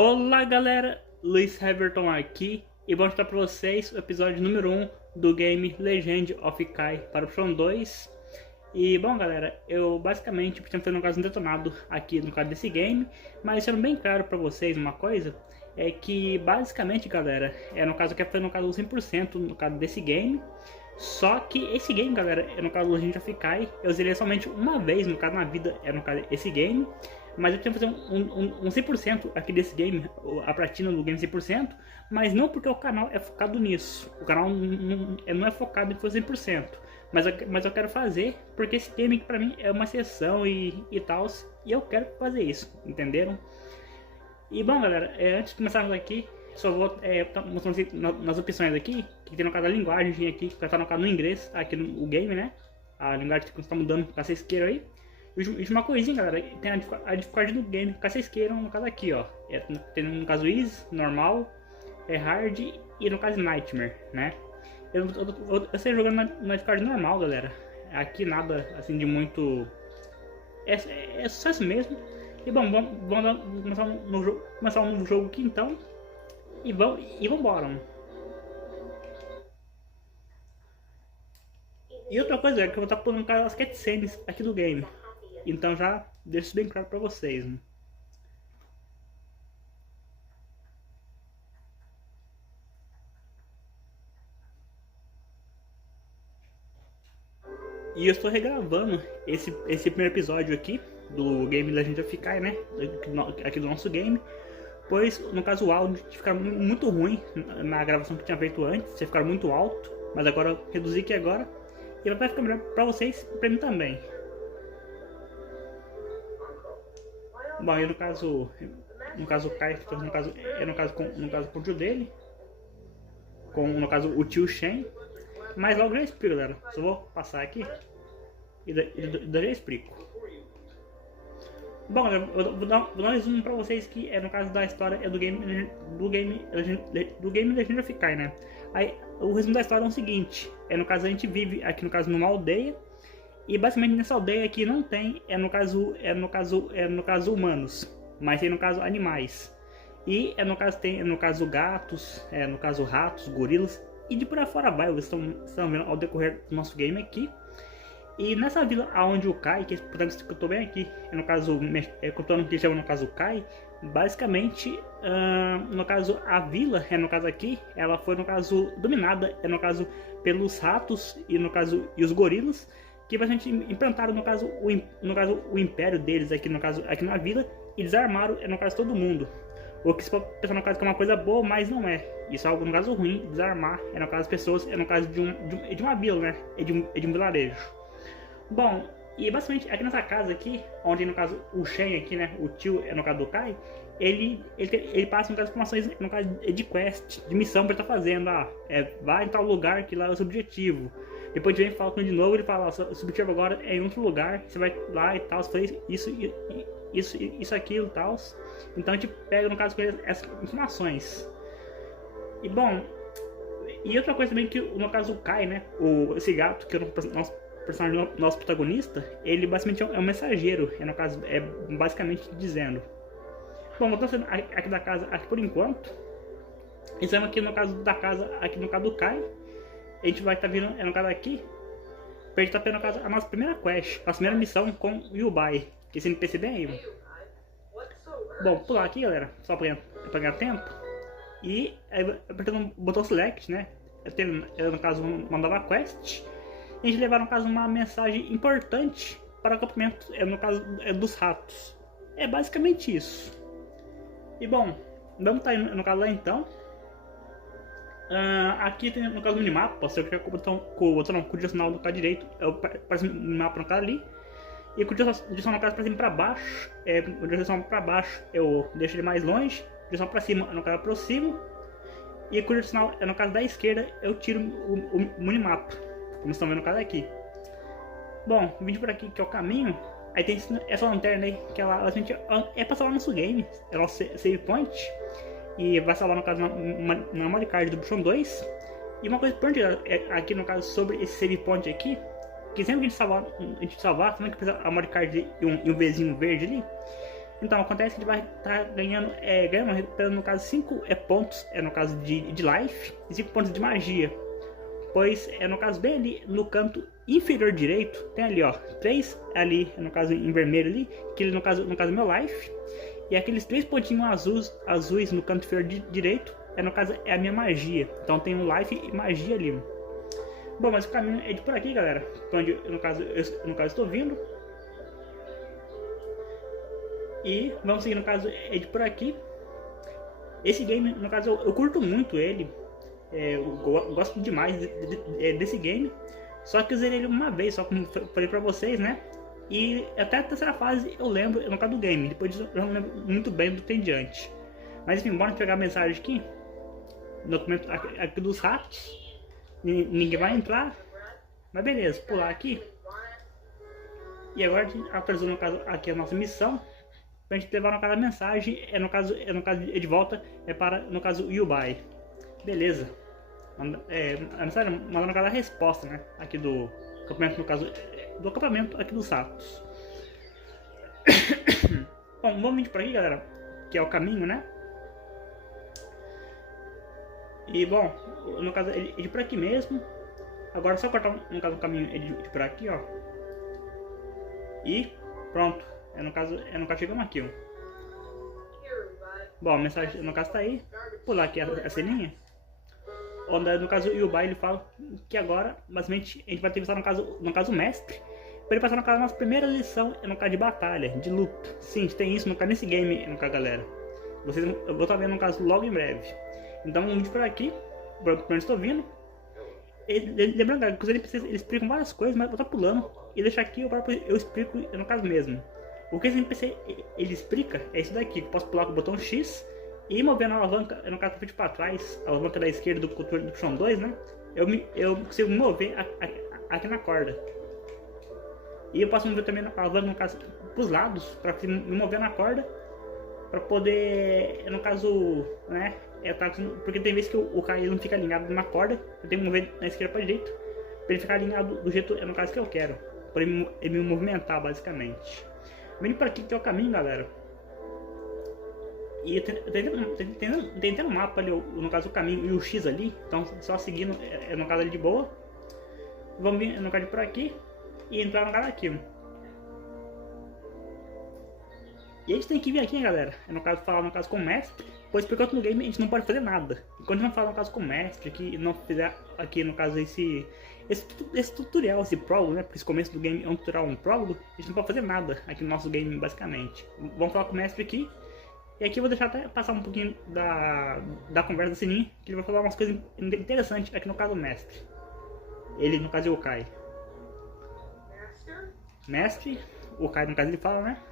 Olá galera, Luiz Heverton aqui e vou mostrar para vocês o episódio número 1 do game Legend of Kai para o Tron 2. E bom galera, eu basicamente pretendo fazer um caso detonado aqui no caso desse game, mas sendo bem claro para vocês uma coisa, é que basicamente galera, no caso eu quero fazer no caso 100% no caso desse game. Só que esse game galera, no caso Legend of Kai, eu zerei somente uma vez no caso na vida, no caso esse game. Mas eu tinha que fazer um 100% aqui desse game, a platina do game 100%, mas não porque o canal é focado nisso. O canal não é focado em fazer 100%, mas eu quero fazer porque esse game pra mim é uma exceção e tal, e eu quero fazer isso, entenderam? E bom galera, antes de começarmos aqui, só vou mostrando nas opções aqui, que tem no caso a linguagem aqui, que vai estar no caso no inglês, aqui no game, né? A linguagem que está mudando pra vocês queiram aí. E uma coisinha, galera, tem a dificuldade do game, caso vocês queiram, no caso aqui, ó. Tem no caso Easy, normal, Hard e no caso Nightmare, né? Eu sei jogando na dificuldade normal, galera. Aqui nada assim de muito. É sucesso mesmo. E bom, vamos começar um novo jogo aqui então. E vambora. E outra coisa é que eu vou estar pulando as cutscenes aqui do game. Então já deixo isso bem claro pra vocês, né? E eu estou regravando esse primeiro episódio aqui do game Legend of Kai, né? Aqui do nosso game. Pois, no caso, o áudio fica muito ruim na gravação que tinha feito antes. Ia ficar muito alto, mas agora eu reduzi aqui agora. E vai ficar melhor pra vocês e pra mim também. Bom, aí no caso o Kai, no caso com o tio dele, no caso o tio Shen, mas logo já explico, galera. Só vou passar aqui e já explico. Bom, galera, eu vou dar um resumo pra vocês que no caso da história do game Legend of Kai, né? Aí o resumo da história é o seguinte: no caso a gente vive aqui no caso numa aldeia. E basicamente nessa aldeia aqui não tem, no caso humanos, mas tem no caso animais. E no caso tem, no caso gatos, no caso ratos, gorilas e de por aí fora vai, vocês estão vendo ao decorrer do nosso game aqui. E nessa vila aonde o Kai, que é o protagonista que eu tô bem aqui, no caso, contando que chama no caso o Kai, basicamente, no caso a vila, no caso aqui, ela foi no caso dominada, no caso pelos ratos e no caso e os gorilas, que bastante implantaram no caso o império deles aqui no caso aqui na vila e desarmaram no caso todo mundo. O que se pode pensar no caso que é uma coisa boa, mas não é. Isso é algo no caso ruim, desarmar no caso as pessoas, no caso de uma vila, né? De um vilarejo. Bom, e basicamente aqui nessa casa aqui, onde no caso o Shen aqui, né, o tio no caso do Kai, ele passa no caso informações no caso de quest, de missão para estar fazendo, vai em tal lugar que lá é o seu objetivo. Depois a gente vem e fala com ele de novo, ele fala, seu objetivo agora é em outro lugar, você vai lá e tal, você faz isso, aquilo e tal. Então a gente pega no caso com ele essas informações. E bom, e outra coisa também que no caso o Kai, né, esse gato que é o nosso personagem, nosso protagonista, ele basicamente é um mensageiro, no caso, basicamente dizendo. Bom, voltando aqui da casa, aqui por enquanto, estamos aqui no caso da casa, aqui no caso do Kai. A gente vai estar vindo, no caso aqui, pra gente estar tendo no caso a nossa primeira quest, a primeira missão com o Yubai, que esse NPC bem aí. Bom, pular aqui galera, só pra ganhar tempo. E aí, apertando o botão select, né, no caso mandar uma quest. A gente levar no caso uma mensagem importante para o acampamento, no caso dos ratos. É basicamente isso. E bom, vamos estar indo no caso lá então. Aqui tem no caso o minimapa, você clicar com o direcional do caso direito, aparece o minimapa no caso ali. E com o direcional no caso para cima e para baixo, o direcional para baixo eu deixo ele mais longe, o direcional para cima no caso eu aproximo. E com o direcional no caso da esquerda eu tiro o minimapa, como vocês estão vendo no caso aqui. Bom, vindo por aqui que é o caminho, aí tem essa lanterna aí, que ela é para salvar nosso game, é o nosso save point. E vai salvar no caso na memory card do Tron 2. E uma coisa importante aqui no caso sobre esse save point aqui, que sempre que a gente salvar, também que precisa a memory card e um Vzinho verde ali, Então, acontece que ele vai estar recuperando no caso 5 pontos, no caso de life, e 5 pontos de magia. Pois, no caso bem ali no canto inferior direito, tem ali ó, 3 ali, no caso em vermelho ali, que no caso meu life. E aqueles 3 pontinhos azuis no canto inferior direito, no caso é a minha magia. Então tem um life e magia ali. Bom, mas o caminho é de por aqui, galera. Onde no caso estou vindo. E vamos seguir, no caso é de por aqui. Esse game, no caso eu curto muito ele. Eu gosto demais desse game. Só que eu zerei ele uma vez, só como falei pra vocês, né? E até a terceira fase eu lembro, no caso do game. Depois disso eu não lembro muito bem do que tem diante. Mas enfim, bora pegar a mensagem aqui. Documento aqui dos ratos. Ninguém vai entrar. Mas beleza, pular aqui. E agora a gente atualizou, no caso, aqui a nossa missão. Pra gente levar, no caso, a mensagem. No caso de volta, para, no caso, o Yubai. Beleza. A mensagem mandando, no caso, a resposta, né? Aqui do acampamento, no caso, do acampamento aqui dos ratos. Bom, vamos vir por aqui, galera. Que é o caminho, né? E bom, no caso ele por aqui mesmo. Agora é só cortar, no caso, o caminho ele por aqui, ó. E pronto. No caso chegamos aqui, ó. Bom, a mensagem no caso tá aí. Pular aqui a ceninha. Onde no caso o Yubai ele fala que agora, basicamente, a gente vai ter que usar no caso o mestre. Pra ele passar, no caso, a nossa primeira lição no caso de batalha, de luta. Sim, a gente tem isso no caso nesse game, no caso, galera. Eu vou estar vendo, no caso, logo em breve. Então vamos vir por aqui, por onde estou vindo. Lembrando, galera, que os NPCs eles explicam várias coisas, mas eu vou estar pulando e deixar aqui eu explico no caso mesmo. O que esse NPC ele explica é isso daqui, que eu posso pular com o botão X e movendo a alavanca, no caso, para trás, a alavanca da esquerda do controle do Puxão 2, né? Eu consigo me mover aqui na corda. E eu posso mover também a alavanca, no caso, para os lados, para me mover na corda, para poder, no caso, né? Porque tem vezes que o cara não fica alinhado na corda, eu tenho que mover da esquerda para direita, para ele ficar alinhado do jeito, no caso, que eu quero, para ele me movimentar, basicamente. Vindo para aqui que é o caminho, galera. E tem no mapa ali, no caso, o caminho e o X ali, então só seguindo, no caso ali de boa. Vamos vir, no caso, por aqui e entrar no caso aqui. E a gente tem que vir aqui, galera, no caso, falar no caso com o mestre, pois por enquanto no game a gente não pode fazer nada. Enquanto não falar no caso com o mestre, que não fizer aqui no caso esse tutorial, esse prólogo, né, porque esse começo do game é um tutorial, um prólogo, a gente não pode fazer nada aqui no nosso game, basicamente. Vamos falar com o mestre aqui, e aqui eu vou deixar até passar um pouquinho da conversa do Sininho, que ele vai falar umas coisas interessantes aqui no caso do mestre. Ele, no caso, é o Kai. Mestre, o Kai, no caso, ele fala, né?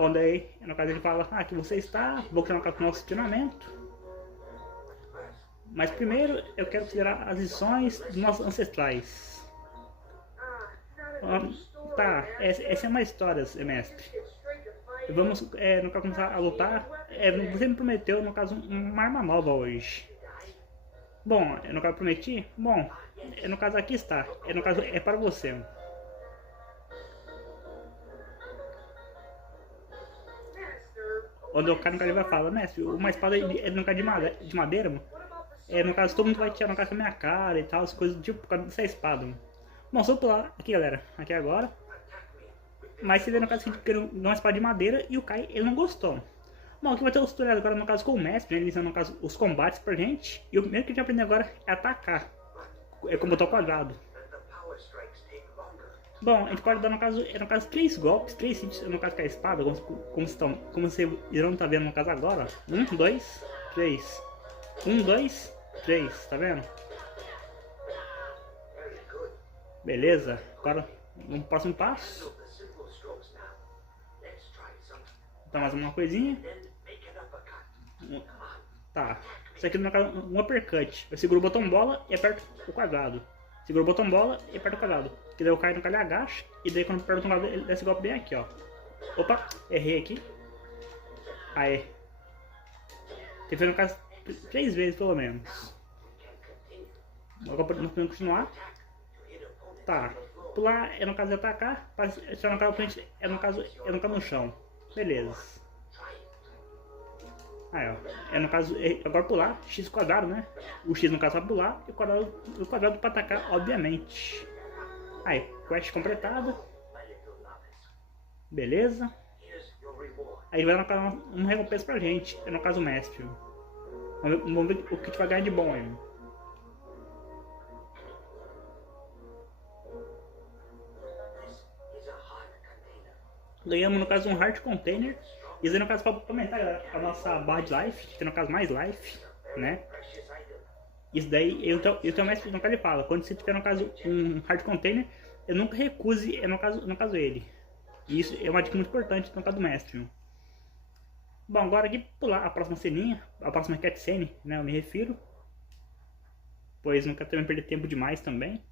Onde aí, no caso, ele fala, aqui você está, vou criar no caso do nosso treinamento. Mas primeiro, eu quero considerar as lições dos nossos ancestrais. Tá, essa é uma história, mestre. Vamos, no caso, começar a lutar. Você me prometeu, no caso, uma arma nova hoje. Bom, no caso, prometi? Bom, no caso, aqui está. No caso, é para você. Onde o cara, no caso, ele vai falar, mestre, uma espada no caso de madeira, mano. No caso, todo mundo vai tirar, no caso, com a minha cara e tal, as coisas do tipo, por causa dessa espada, mano. Bom, só pular aqui, galera, aqui agora. Mas você vê, no caso, que ele queria uma espada de madeira e o Kai, ele não gostou. Bom, aqui vai ter os tutoriais agora, no caso, com o mestre, né, ele ensina, no caso, os combates pra gente. E o primeiro que a gente vai aprender agora é atacar. É com o botão quadrado. Bom, a gente pode dar, no caso, 3 golpes, 3 hits, no caso, com a espada, como vocês irão estar vendo, no caso, agora. 1, 2, 3. 1, 2, 3, tá vendo? Beleza, agora vamos pro próximo passo. Tá, mais uma coisinha. Tá, isso aqui no caso um uppercut. Eu seguro o botão bola e aperto o quadrado. Seguro o botão bola e aperto o quadrado. Que daí eu caio no calho e agacha. E daí quando eu aperto o quadrado ele dá esse golpe bem aqui, ó. Opa, errei aqui. Aê. Tem que fazer no caso 3 vezes pelo menos. Agora nós podemos continuar. Tá, pular é no caso de atacar, para atirar no caso frente é no caso no chão. Beleza. Aí, ó. É no caso, agora pular, X quadrado, né? O X no caso para pular e o quadrado para atacar, obviamente. Aí, quest completada. Beleza. Aí vai dar uma recompensa pra gente, é no caso o mestre. Vamos ver o que a gente vai ganhar de bom aí. Ganhamos no caso um Heart Container. Isso aí no caso para aumentar a nossa barra de life, que tem no caso mais life, né? Isso daí, eu tenho o mestre no caso ele fala, quando você tiver no caso um Heart Container, eu nunca recuse, é no caso ele. E isso é uma dica muito importante no caso do mestre. Bom, agora aqui pular a próxima ceninha, a próxima cutscene, né, eu me refiro. Pois não quero também perder tempo demais também.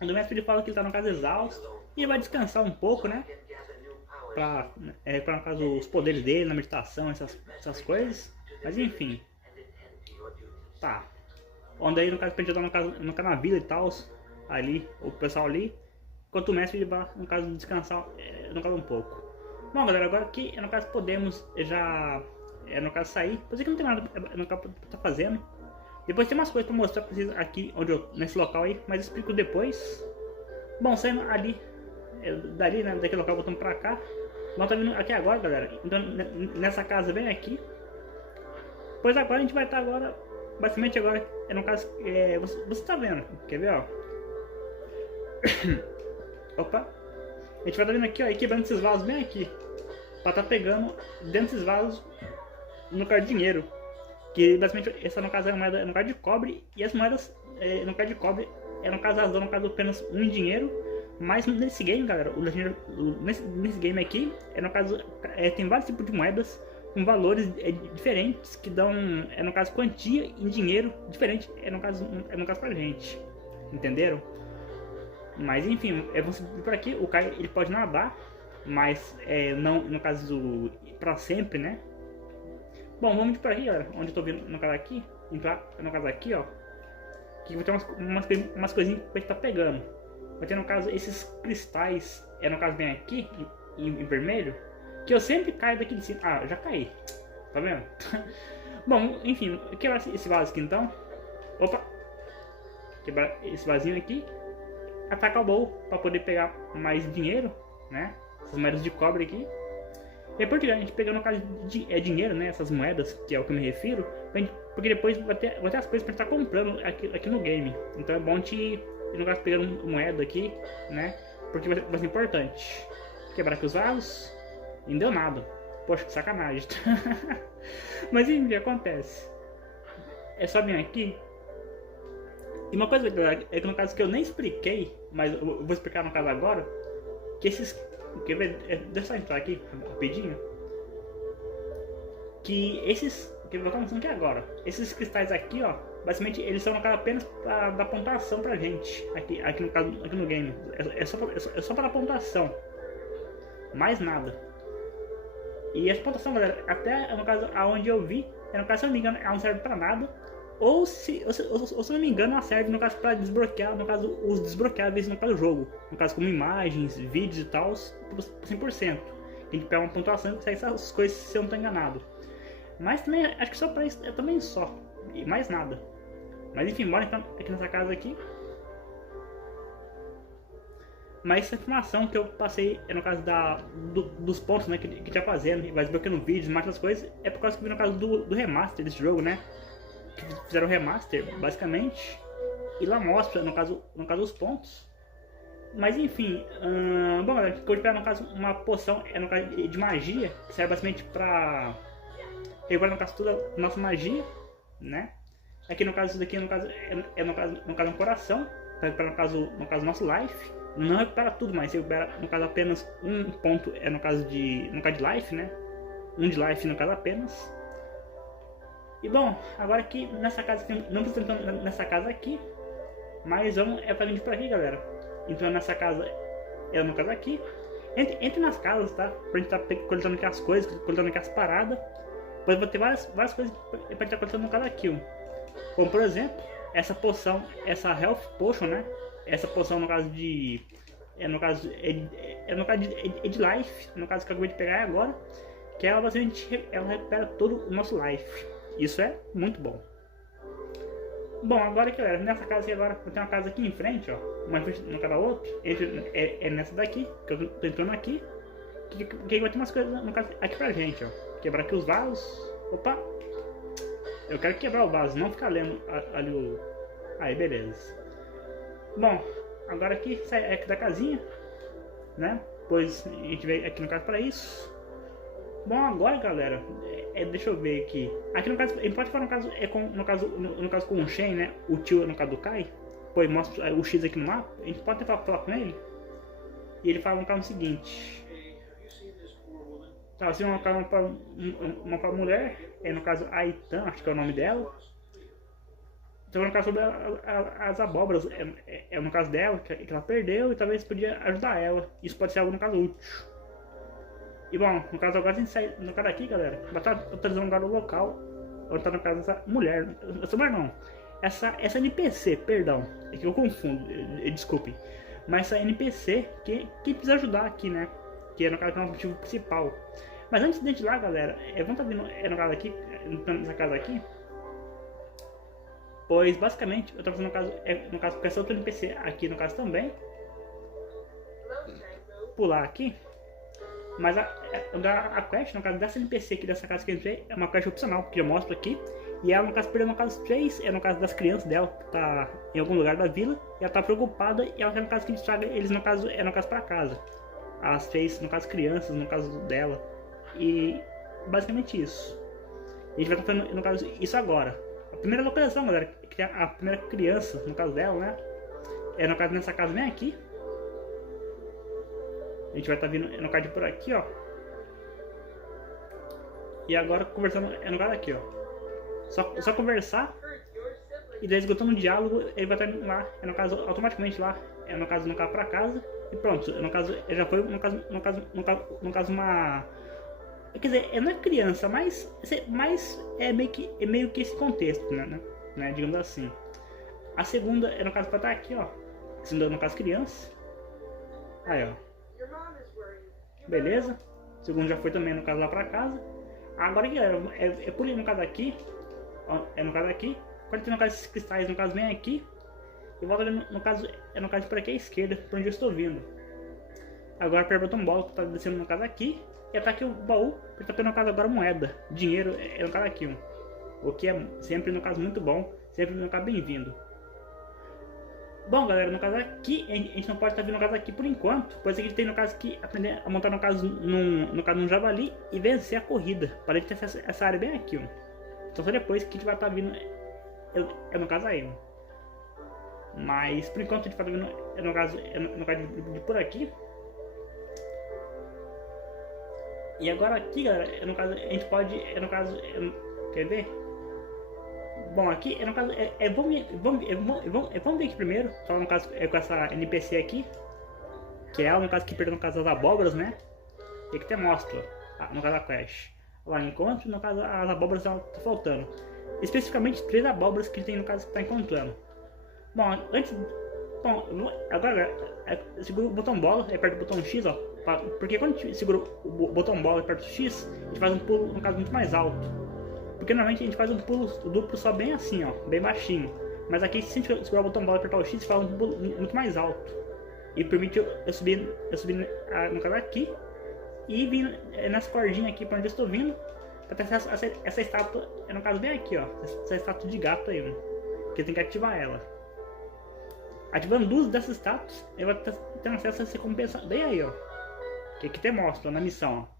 O mestre ele fala que ele tá no caso exausto e ele vai descansar um pouco, né? Pra no caso os poderes dele na meditação, essas coisas. Mas enfim. Tá. Onde aí no caso pra gente estar no caso na vila e tal, ali, o pessoal ali. Enquanto o mestre ele vai no caso descansar no caso um pouco. Bom galera, agora aqui no caso podemos já no caso sair. Por isso que não tem nada no caso pra estar fazendo. Depois tem umas coisas pra mostrar pra vocês aqui, nesse local aí, mas eu explico depois. Bom, saindo ali, dali, né, daquele local, voltando pra cá. Nós estamos vindo aqui agora, galera. Então, nessa casa bem aqui. Pois agora a gente vai estar agora, basicamente agora, no caso, você tá vendo, quer ver, ó. Opa. A gente vai estar vindo aqui, ó, e quebrando esses vasos bem aqui. Pra estar pegando dentro desses vasos, no caso de dinheiro. Que basicamente essa no caso é uma moeda no caso de cobre, e as moedas no caso de cobre no caso elas dão no caso apenas um em dinheiro, mas nesse game galera, nesse game aqui no caso tem vários tipos de moedas com valores diferentes que dão no caso quantia em dinheiro diferente no caso pra gente, entenderam? Mas enfim, vamos subir por aqui, o Kai ele pode nadar, mas não no caso pra sempre, né? Bom, vamos por aqui, galera, onde eu tô vendo no caso aqui, entrar no caso aqui, ó, que vai ter umas coisinhas que a gente tá pegando. Vai ter no caso esses cristais, no caso bem aqui, em vermelho, que eu sempre caio daqui de cima. Ah, já caí, tá vendo? Bom, enfim, quebrar esse vaso aqui então. Opa! Quebrar esse vasinho aqui. Atacar o baú pra poder pegar mais dinheiro, né? Essas moedas de cobre aqui. É porque a gente pega no caso de dinheiro, né? Essas moedas, que é o que eu me refiro, porque depois vai ter as coisas pra estar comprando aqui no game. Então é bom te no caso pegando moeda aqui, né? Porque vai ser importante. Quebrar aqui os vasos, não deu nada. Poxa, que sacanagem. Mas enfim, o que acontece? É só vir aqui. E uma coisa é que no caso que eu nem expliquei, mas eu vou explicar no caso agora, que esses. Deixa eu entrar aqui rapidinho. Que esses. Que eu vou estar mostrando aqui agora. Esses cristais aqui, ó. Basicamente eles são no caso apenas para dar pontuação pra gente. Aqui no caso, aqui no game. É só para dar pontuação. Mais nada. E essa pontuação, galera, até no caso aonde eu vi, no caso se eu não me engano, ela não serve pra nada. Ou se não me engano, ela serve no caso para desbloquear, no caso, os desbloqueáveis no caso do jogo. No caso como imagens, vídeos e tal, por 100%. A gente pega uma pontuação e consegue essas coisas se eu não estou enganado. Mas também, acho que só para isso, também só. E mais nada. Mas enfim, bora então aqui nessa casa aqui. Mas essa informação que eu passei no caso dos pontos, né, que já fazendo, vai desbloqueando vídeos, mais outras coisas, é por causa que vi no caso do remaster desse jogo, né? Que fizeram o remaster, basicamente, e lá mostra, no caso os pontos. Mas enfim, bom, galera, que eu pegar no caso uma poção no caso de magia, que serve basicamente pra regular no caso toda a nossa magia, né? Aqui no caso isso daqui no caso no caso um coração, para no caso nosso life. Não recupera tudo, mas você recupera no caso apenas um ponto, no caso de life, né? Um de life no caso apenas. E bom, agora aqui nessa casa aqui, não precisa entrar nessa casa aqui, mas vamos pra gente por aqui, galera. Então nessa casa, no caso aqui, Entre nas casas, tá? Pra gente tá coletando aqui as coisas, coletando aqui as paradas. Depois vou ter várias coisas pra gente tá coletando no cada kill. Como por exemplo, essa poção, essa Health Potion, né? Essa poção no caso de... no caso de Life, no caso que eu acabei de pegar agora. Que ela basicamente ela recupera todo o nosso Life. Isso é muito bom. Bom, agora galera, nessa casa aqui agora, eu tenho uma casa aqui em frente, ó. Uma em frente no cada outro. É nessa daqui, que eu tô entrando aqui. Que vai ter umas coisas no caso, aqui pra gente, ó. Quebrar aqui os vasos. Opa! Eu quero quebrar o vaso, não ficar lendo ali o... Aí, beleza. Bom, agora aqui, sai aqui da casinha, né? Pois a gente veio aqui no caso para isso. Bom, agora galera, deixa eu ver aqui. Aqui no caso, ele pode falar no caso, no caso com o Shen, né? O tio no caso do Kai. Pois mostra o X aqui no mapa. A gente pode até falar com ele. E ele fala no caso o seguinte. Tá, assim, uma mulher, no caso Aitan, acho que é o nome dela. Então no caso sobre as abóboras, no caso dela, que ela perdeu e talvez podia ajudar ela. Isso pode ser algo no caso útil. E bom, no caso agora a gente sai no caso aqui, galera, vai estar atualizando agora o local onde tá no caso essa mulher. Essa mulher não, essa NPC, perdão, é que eu confundo, desculpe. Mas essa NPC que precisa ajudar aqui, né? Que é no caso que é o objetivo principal. Mas antes de ir lá, galera, vamos estar vindo no caso aqui, nessa casa aqui. Pois basicamente eu tô fazendo no caso com essa outra NPC aqui no caso também. Pular aqui. Mas a quest, no caso dessa NPC aqui dessa casa que eu entrei, é uma quest opcional, que eu mostro aqui. E ela, no caso, perdeu no caso 3, no caso das crianças dela, que tá em algum lugar da vila. E ela tá preocupada e ela quer no caso que a gente traga eles no caso, no caso pra casa. As 3, no caso crianças, no caso dela. E basicamente isso. A gente vai estar fazendo, no caso, isso agora. A primeira localização, galera, que é a primeira criança, no caso dela, né? No caso nessa casa bem aqui. A gente vai estar vindo no caso por aqui, ó. E agora conversando no caso aqui, ó. Só conversar. E daí esgotando o diálogo, ele vai estar indo lá. No caso, automaticamente lá. No caso pra casa. E pronto. No caso, já foi no caso uma... Quer dizer, não é criança, mas é meio que esse contexto, né? Digamos assim. A segunda no caso pra estar aqui, ó. Segunda no caso criança. Aí, ó. Beleza. O segundo já foi também no caso lá pra casa. Agora, galera, por ir no caso aqui. Ó, no caso aqui. Quando tem no caso esses cristais, no caso vem aqui. E volta no caso por aqui à esquerda, por onde eu estou vindo. Agora aperta o botão bola, que tá descendo no caso aqui. E tá aqui o baú, que tá tendo no caso agora moeda. Dinheiro no caso aqui, ó. O que é sempre no caso muito bom, sempre no caso bem-vindo. Bom, galera, no caso aqui, a gente não pode estar vindo no caso aqui por enquanto, pois a gente tem no caso que aprender a montar no caso num javali e vencer a corrida, para a gente ter essa área bem aqui, ó. Então só depois que a gente vai estar vindo, no caso aí, ó. Mas por enquanto a gente vai estar vindo no caso de por aqui. E agora aqui, galera, no caso a gente pode, quer ver? Bom, aqui, no caso, vamos ver aqui primeiro, só no caso, com essa NPC aqui, que é ela, no caso, que perdeu no caso das abóboras, né? E que até mostra, no caso da quest. Lá, encontro, no caso, as abóboras tá faltando. Especificamente 3 abóboras que tem, no caso, que tá encontrando. Bom, agora, segura o botão bola, aperta o botão X, ó, porque quando a gente segura o botão bola e aperta o X, a gente faz um pulo, no caso, muito mais alto. Porque normalmente a gente faz um pulo duplo só bem assim, ó, bem baixinho. Mas aqui, se a gente segurar o botão bola e apertar o X, faz um pulo muito mais alto. E permite eu subir no caso aqui. E vir nessa cordinha aqui pra onde eu estou vindo. Pra ter essa estátua, no caso bem aqui, ó. Essa estátua de gato aí, ó. Que tem que ativar ela. Ativando 2 dessas estátuas, eu vou ter acesso a essa recompensa bem aí, ó. Que aqui te mostra na missão, ó.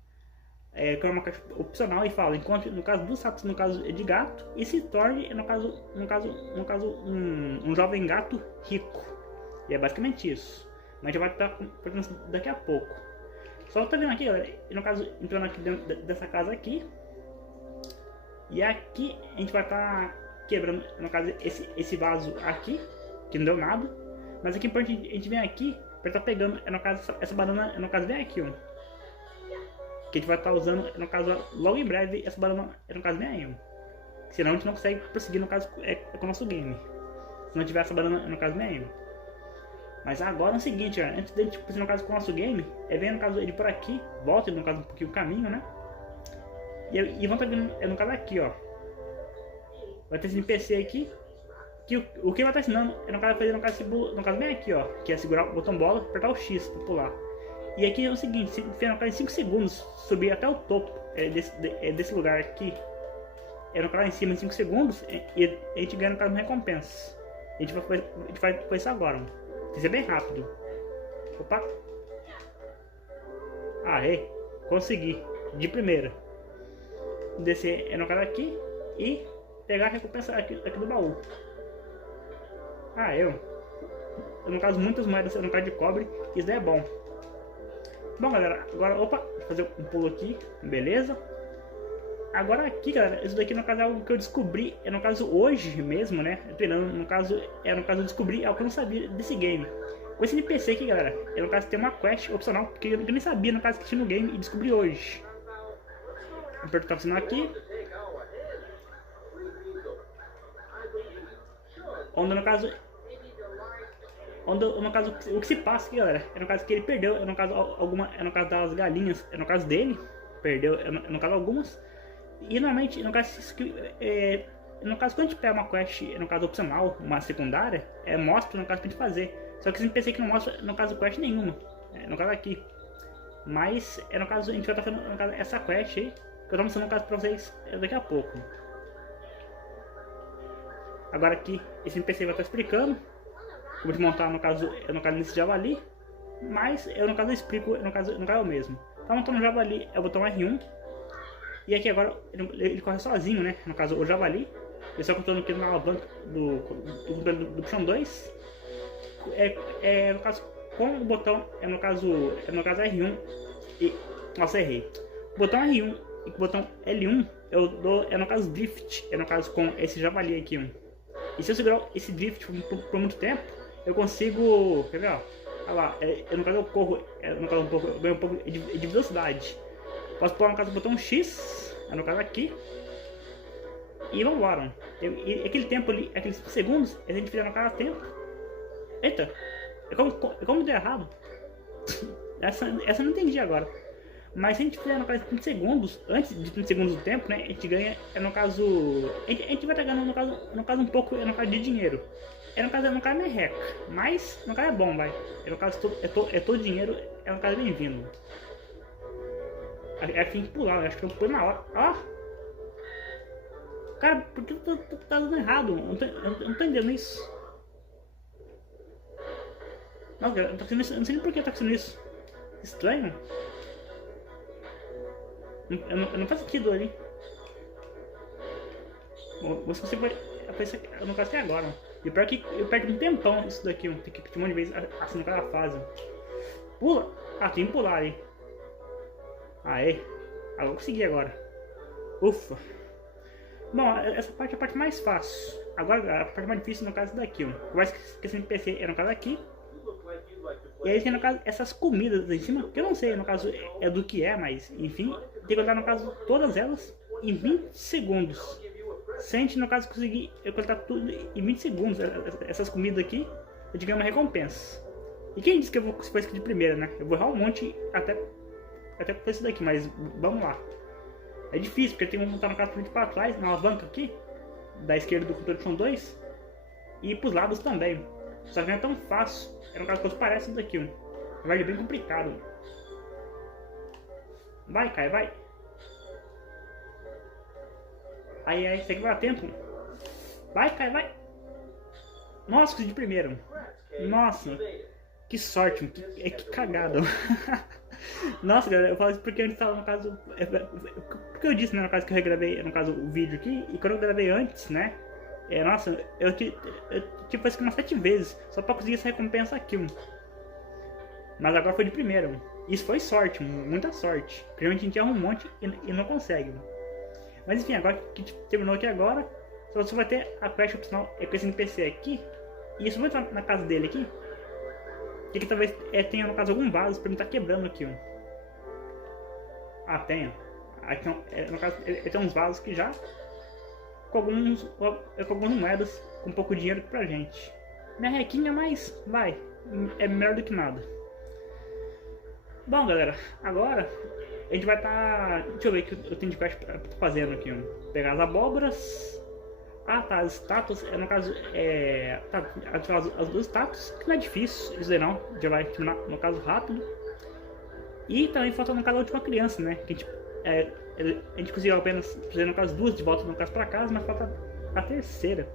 Que é uma caixa opcional e fala, encontre no caso dos status no caso de gato e se torne no caso um jovem gato rico. E é basicamente isso. Mas já vai estar daqui a pouco. Só tá vendo aqui, galera, no caso entrando aqui dentro dessa casa aqui. E aqui a gente vai estar quebrando no caso esse vaso aqui, que não deu nada. Mas aqui a gente vem aqui pra estar pegando, no caso, essa banana, no caso, bem aqui, ó. Que a gente vai estar usando, no caso, logo em breve, essa banana, no caso, bem aí, ó. Senão a gente não consegue prosseguir, no caso, com o nosso game. Se não tiver essa banana, no caso, bem aí, ó. Mas agora é o seguinte, ó, antes de a gente prosseguir, no caso, com o nosso game, vem, no caso, ele por aqui, volta, no caso, um pouquinho o caminho, né? E vão estar vindo, no caso, aqui, ó. Vai ter esse NPC aqui. Que o que vai estar ensinando é no caso fazer no caso bem aqui, ó, que é segurar o botão bola, apertar o X para pular. E aqui é o seguinte, se no caso em 5 segundos subir até o topo desse lugar aqui, no caso em cima em 5 segundos, e a gente ganha no caso uma recompensa. A gente vai fazer isso agora, mano. Tem que ser bem rápido. Opa! Aê! Consegui! De primeira. Descer no caso aqui e pegar a recompensa aqui do baú. No caso, muitas moedas no caso de cobre, isso daí é bom. Bom, galera, agora, opa, vou fazer um pulo aqui, beleza. Agora aqui, galera, isso daqui no caso é algo que eu descobri, no caso hoje mesmo, né, treinando, no caso eu descobri algo que eu não sabia desse game. Com esse NPC aqui, galera, no caso tem uma quest opcional, que eu nem sabia, no caso, que tinha no game e descobri hoje. Vou apertar o sinal aqui. Onde no caso o que se passa aqui, galera, no caso que ele perdeu, no caso no caso das galinhas, no caso dele, perdeu, no caso algumas. E normalmente, no caso no caso quando a gente pega uma quest, no caso opcional, uma secundária, mostra no caso pra gente fazer. Só que esse NPC que não mostra, no caso quest nenhuma, no caso aqui. Mas no caso a gente vai estar fazendo, no caso, essa quest aí, que eu tô mostrando no caso pra vocês daqui a pouco. Agora aqui, esse NPC vai estar explicando como desmontar, no caso nesse javali, mas eu no caso eu explico, no caso é o mesmo. Para montar no javali é o botão R1, e aqui agora ele corre sozinho, né, no caso o javali. Eu só controlo aqui na alavanca do puxão 2, no caso com o botão, no caso R1, e, nossa, errei. O botão R1 e o botão L1 eu dou, no caso drift, no caso com esse javali aqui, E se eu segurar esse drift por muito tempo, eu consigo, quer ver, ó, olha lá, no caso eu corro, no caso eu ganho um pouco de velocidade. Posso pôr no caso o botão X, no caso aqui, e vambora. E aquele tempo ali, aqueles segundos, a gente fizer no caso tempo. Eita, como deu errado? essa eu não entendi agora. Mas se a gente fizer no caso de 30 segundos, antes de 30 segundos do tempo, né, a gente ganha, no caso, a gente vai estar ganhando no caso um pouco, no caso de dinheiro. No caso é merreca, mas no caso é bom, vai. No caso todo dinheiro, no caso é bem-vindo. Tem que pular, acho que eu pulo na hora. Ó! Cara, por que tu tá dando errado? Eu não tô entendendo isso. Nossa, eu não sei nem por que tá acontecendo isso. Estranho. Não faz sentido ali. Você vai aparecer no caso até agora. E pior que eu perco um tempão isso daqui. Tem que repetir um monte de vezes assim naquela fase. Pula! Ah, tem que pular aí. Aê! Ah, vou conseguir agora. Ufa! Bom, essa parte é a parte mais fácil. Agora a parte mais difícil no caso daqui. Vai esquecer de PC no caso aqui. E aí tem no caso essas comidas em cima, que eu não sei no caso do que é, mas enfim, tem que olhar no caso todas elas em 20 segundos. Se a gente no caso conseguir coletar tudo em 20 segundos, essas comidas aqui, eu te ganho uma recompensa. E quem disse que eu vou fazer isso de primeira, né? Eu vou errar um monte até com isso daqui, mas vamos lá. É difícil, porque tem que montar no caso para trás, na alavanca aqui, da esquerda do controle são 2, e pros lados também. Só que não é tão fácil, no caso que parece isso daqui, vai ser bem complicado. Vai, Kai, vai. Aí, isso aqui vai dar tempo. Vai, Kai, vai. Nossa, de primeiro. Nossa, que sorte, que cagada. Nossa, galera, eu falo isso porque antes tava no caso. Porque eu disse, né, no caso que eu regravei, no caso, o vídeo aqui, e quando eu gravei antes, né? Nossa, eu tipo isso umas 7 vezes só pra conseguir essa recompensa aqui. Mas agora foi de primeiro. Isso foi sorte, muita sorte. Primeiro a gente erra um monte e não consegue. Mas enfim, agora que terminou aqui agora, só você vai ter a quest opcional com esse NPC aqui. E isso vai entrar na casa dele aqui. E aqui talvez tenha, no caso, algum vaso pra mim tá quebrando aqui, ó. Ah, tem, ó. Aqui, no caso, ele tem uns vasos que já... Com algumas moedas, com pouco dinheiro pra gente. Merrequinha, mas vai. É melhor do que nada. Bom, galera, agora a gente vai estar... Deixa eu ver o que eu tenho de quest pra fazendo aqui, ó. Pegar as abóboras. Ah, tá, as estátuas, no caso, tá, ativar as duas estátuas, que não é difícil, isso aí não, já vai terminar, no caso, rápido. E também falta, no caso, a última criança, né, que a gente conseguiu apenas fazer, no caso, duas de volta, no caso, pra casa, mas falta a terceira.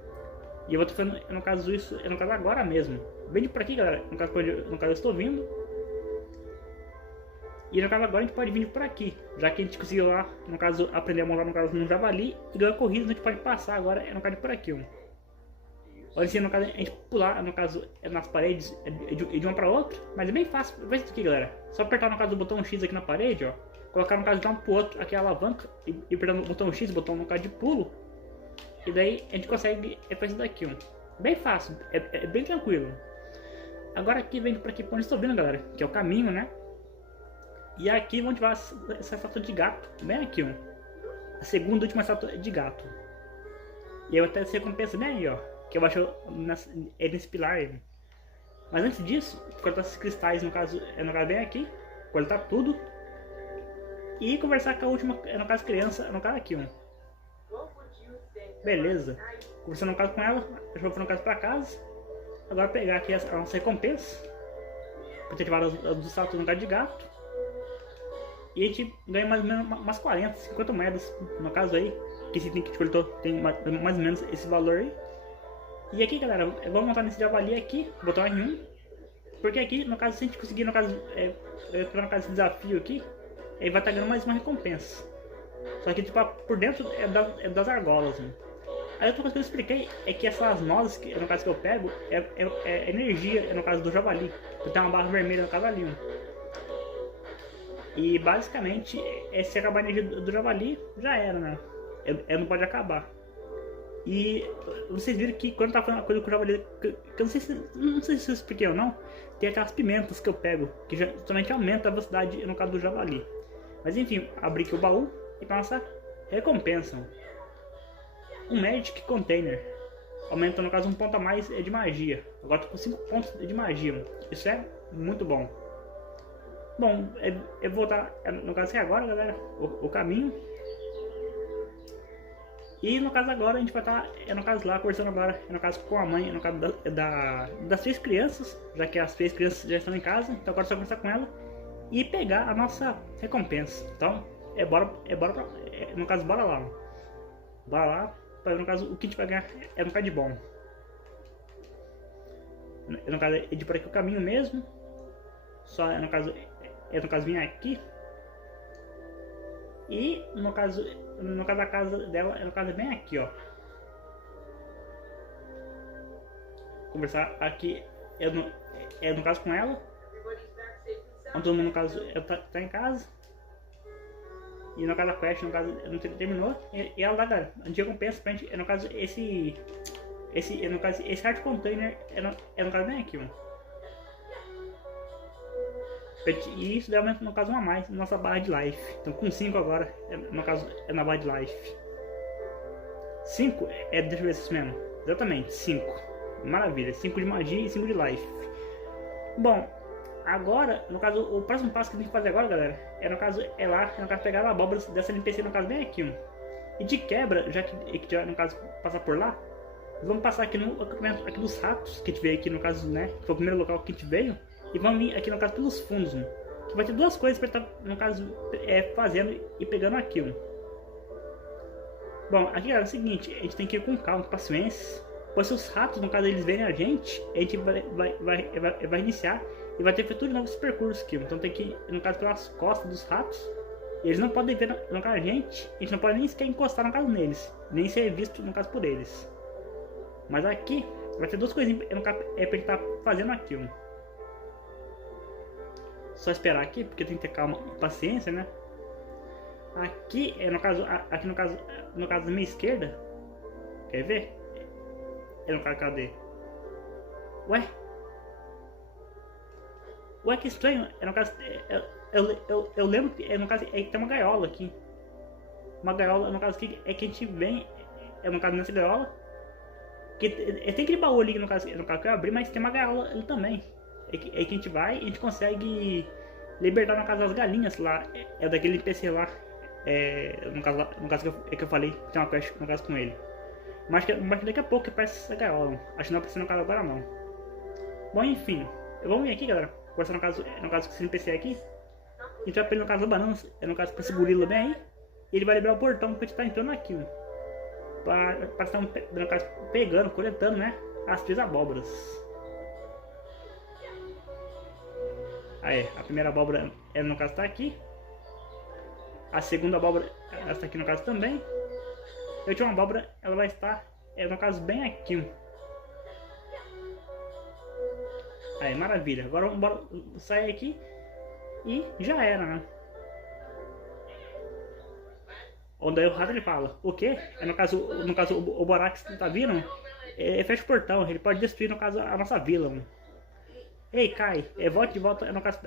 E eu vou estar fazendo, no caso, isso, no caso, agora mesmo. Vem por aqui, galera, no caso, eu estou vindo. E no caso agora a gente pode vir por aqui, já que a gente conseguiu lá, no caso, aprender a montar no caso no javali e ganhar corrida, a gente pode passar agora, no caso por aqui, ó. Olha assim, no caso, a gente pular, no caso, nas paredes, de uma para outra, mas é bem fácil, vai isso aqui, galera. Só apertar, no caso, o botão X aqui na parede, ó, colocar, no caso, de um pro outro aqui a alavanca, e apertando o botão X, botão, no caso, de pulo, e daí a gente consegue fazer isso daqui, ó. Bem fácil, é bem tranquilo. Agora aqui, vem por aqui, por onde estou vindo, galera, que é o caminho, né? E aqui vamos tirar essa estátua de gato, bem aqui, ó. A segunda e última estátua de gato. E eu até essa recompensa bem aí, ó. Que eu acho nesse pilar aí. Mas antes disso, cortar esses cristais, no caso bem aqui. Coletar tudo. E conversar com a última, no caso criança, no caso aqui, ó. Beleza. Conversando no caso com ela, eu vou no caso pra casa. Agora pegar aqui a nossa recompensa. Por ter tirado as estátuas no caso de gato. E a gente ganha mais ou menos umas 40, 50 moedas, no caso aí, que esse item que a gente coletou tem mais ou menos esse valor aí. E aqui, galera, vamos montar nesse javali aqui, botar R1, porque aqui, no caso, se a gente conseguir, no caso, no caso, esse desafio aqui, aí vai estar ganhando mais uma recompensa. Só que, tipo, por dentro é das argolas, né? Aí outra coisa que eu expliquei é que essas nozes, no caso que eu pego, é energia, no caso do javali, que tem uma barra vermelha no caso ali, ó. E basicamente, se acabar a energia do javali, já era, né? Não pode acabar. E vocês viram que quando tá falando a coisa com o javali, que eu não sei se eu expliquei ou não, tem aquelas pimentas que eu pego, que já somente aumenta a velocidade no caso do javali. Mas enfim, abri aqui o baú e com nossa recompensa. Um Magic Container. Aumenta no caso um ponto a mais de magia. Agora tô com 5 pontos de magia. Isso é muito bom. Bom, eu vou voltar, no caso aqui agora, galera, o caminho. E no caso agora a gente vai estar, no caso lá, conversando agora, no caso com a mãe, no caso das 3 crianças, já que as 3 crianças já estão em casa, então agora é só conversar com ela e pegar a nossa recompensa. Então, no caso, bora lá. Bora lá, para ver no caso o que a gente vai ganhar no caso de bom. No caso é de por aqui o caminho mesmo, só no caso vir aqui. E no caso a casa dela, no caso é bem aqui, ó. Conversar aqui no caso com ela. Então, todo mundo no caso tá em casa. E no caso a quest, no caso não terminou. E ela dá, galera, a gente recompensa pra gente, no caso esse Heart Container no caso bem aqui, ó. E isso dá no caso uma a mais na nossa barra de life. Então com 5 agora, no caso é na barra de life. 5 deixa eu ver se é isso mesmo. Exatamente, 5. Maravilha, 5 de magia e 5 de life. Bom, agora, no caso, o próximo passo que a gente tem que fazer agora, galera, no caso pegar a abóbora dessa NPC, no caso bem aqui, ó. E de quebra, já que no caso passar por lá, vamos passar aqui no acampamento aqui dos ratos, que a gente veio aqui no caso, né, que foi o primeiro local que a gente veio. E vamos vir aqui no caso pelos fundos, né? Que vai ter 2 coisas para estar, no caso, fazendo e pegando aquilo. Bom, aqui galera, é o seguinte, a gente tem que ir com calma, com paciência. Pois se os ratos, no caso, eles verem a gente vai iniciar e vai ter feito tudo de novo esse percurso aqui. Então tem que ir, no caso, pelas costas dos ratos. E eles não podem ver, no caso, a gente não pode nem sequer encostar, no caso, neles. Nem ser visto, no caso, por eles. Mas aqui vai ter 2 coisinhas pra gente estar fazendo aqui, ó. Só esperar aqui, porque tem que ter calma e paciência, né? Aqui, no caso da minha esquerda. Quer ver? No caso, cadê? Ué? Ué, que estranho, é no caso, eu lembro que no caso, é que tem uma gaiola aqui. Uma gaiola, no caso, que é que a gente vem, é no caso nessa gaiola. Que, tem aquele baú ali no caso que eu abri, mas tem uma gaiola ali também. É que a gente vai e a gente consegue libertar no caso das galinhas lá. É daquele NPC lá. No caso que eu falei, tem uma quest no caso com ele. Mas que daqui a pouco que aparece essa gaiola. Acho que não aparece no caso agora não. Bom, enfim. Vamos vir aqui, galera. Conversar no caso com esse NPC aqui. A gente vai pra ele no caso da banana. No caso com esse gorila bem aí. E ele vai liberar o portão pra gente estar entrando aqui, para estar no caso, pegando, coletando, né? As 3 abóboras. Aí, a primeira abóbora, no caso, tá aqui. A segunda abóbora, ela está aqui no caso também. E a última abóbora, ela vai estar, no caso, bem aqui. Aí, maravilha. Agora vamos sair aqui. E já era, né? Onde o rato ele fala, o quê? No caso o Borax tá vindo, fecha o portão, ele pode destruir no caso a nossa vila. Mano. Ei, Kai, volte de volta no caso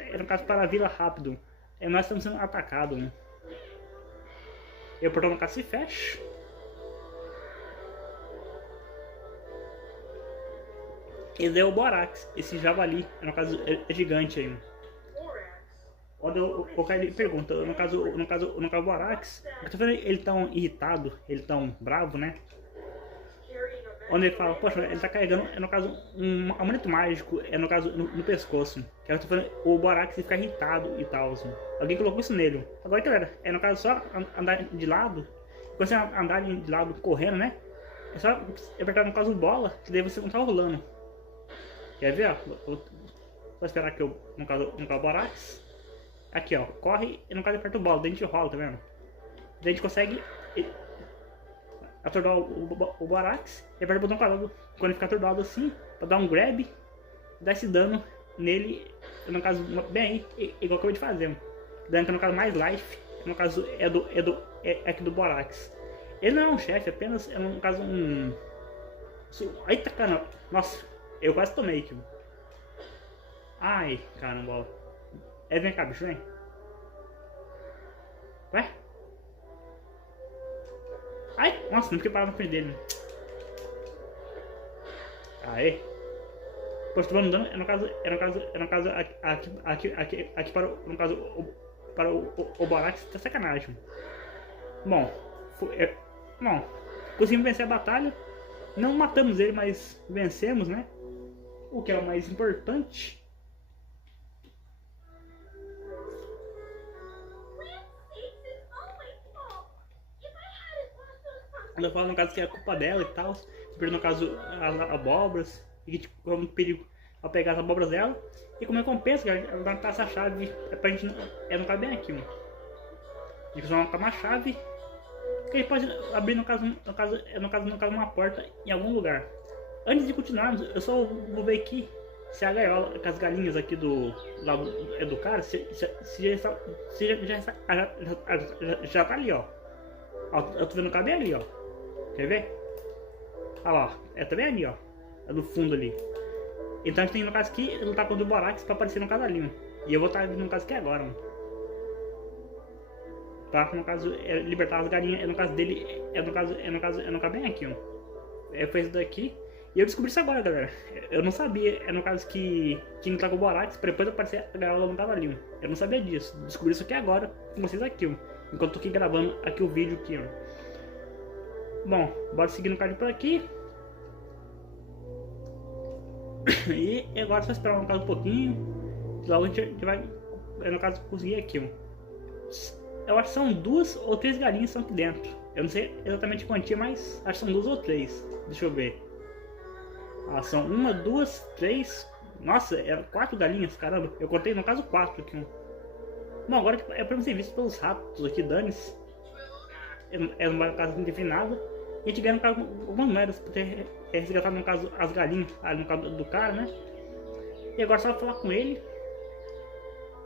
para a vila rápido. Nós estamos sendo atacados. Mano. E o portão no caso se fecha. Esse é o Borax, esse javali, no caso é gigante aí. Quando o Kai pergunta, no caso o Borax, ele tão irritado, ele tão bravo, né? Onde ele fala, poxa, ele tá carregando, no caso, um amuleto mágico, no caso, no pescoço. Que eu tô falando, o Borax fica irritado e tal, assim. Alguém colocou isso nele. Agora, galera, no caso, só andar de lado. Quando você andar de lado correndo, né? É só apertar, no caso, bola, que daí você não tá rolando. Quer ver, ó? Vou esperar que eu, no caso, o Borax. Aqui, ó, corre e no caso aperta o bola, daí a gente rola, tá vendo? Daí a gente consegue atordoar o Borax e aperta o botão quadrado quando ele fica atordoado assim, pra dar um grab, dar esse dano nele, no caso, bem aí, igual que eu acabei de fazer. Dano que no caso mais life, no caso é aqui do Borax. Ele não é um chefe, apenas é no caso um... Eita caramba, nossa, eu quase tomei aqui. Ai, caramba. Vem cá, bicho, vem. Ué? Ai, nossa, não fiquei parado na frente dele. Aê. Pois tô dando, no caso, aqui para o, no caso, para o Borax, tá sacanagem. Bom, conseguimos vencer a batalha. Não matamos ele, mas vencemos, né? O que é o mais importante. Ela fala no caso que é a culpa dela e tal, no caso as abóboras, e que como perigo ao pegar as abóboras dela, e como recompensa, ela vai passar a chave pra gente não cabe bem aqui, mano. A gente vai uma chave que ele pode abrir no caso uma porta em algum lugar. Antes de continuarmos, eu só vou ver aqui se a gaiola, com as galinhas aqui do cara, se já tá ali, ó. Eu tô vendo o cabelo ali, ó. Quer ver? Olha lá, tá bem ali, ó. É do fundo ali. Então a gente tem no caso aqui lutar contra o Borax pra aparecer no caso ali, mano. E eu vou estar no caso aqui agora, mano. Tá? No caso, libertar as galinhas, no caso dele, no caso bem aqui, ó. Foi isso daqui. E eu descobri isso agora, galera. Eu não sabia, no caso que tinha que lutar com o Borax pra depois aparecer a gaiola no caso ali, mano. Eu não sabia disso. Descobri isso aqui agora com vocês aqui, ó. Enquanto eu tô aqui gravando aqui o vídeo aqui, ó. Bom, bora seguir no card por aqui. E agora é só esperar no caso um pouquinho. Logo a gente vai, no caso, conseguir aqui, ó. Eu acho que são 2 ou 3 galinhas que estão aqui dentro. Eu não sei exatamente quantia, mas acho que são 2 ou 3. Deixa eu ver. São 1, 2, 3. Nossa, 4 galinhas, caramba. Eu contei no caso 4 aqui, ó. Bom, agora é pra ser visto pelos ratos aqui, dane-se. No caso não teve nada. E a gente ganha no caso algumas moedas por ter resgatado no caso as galinhas, ali no caso do cara, né? E agora só falar com ele.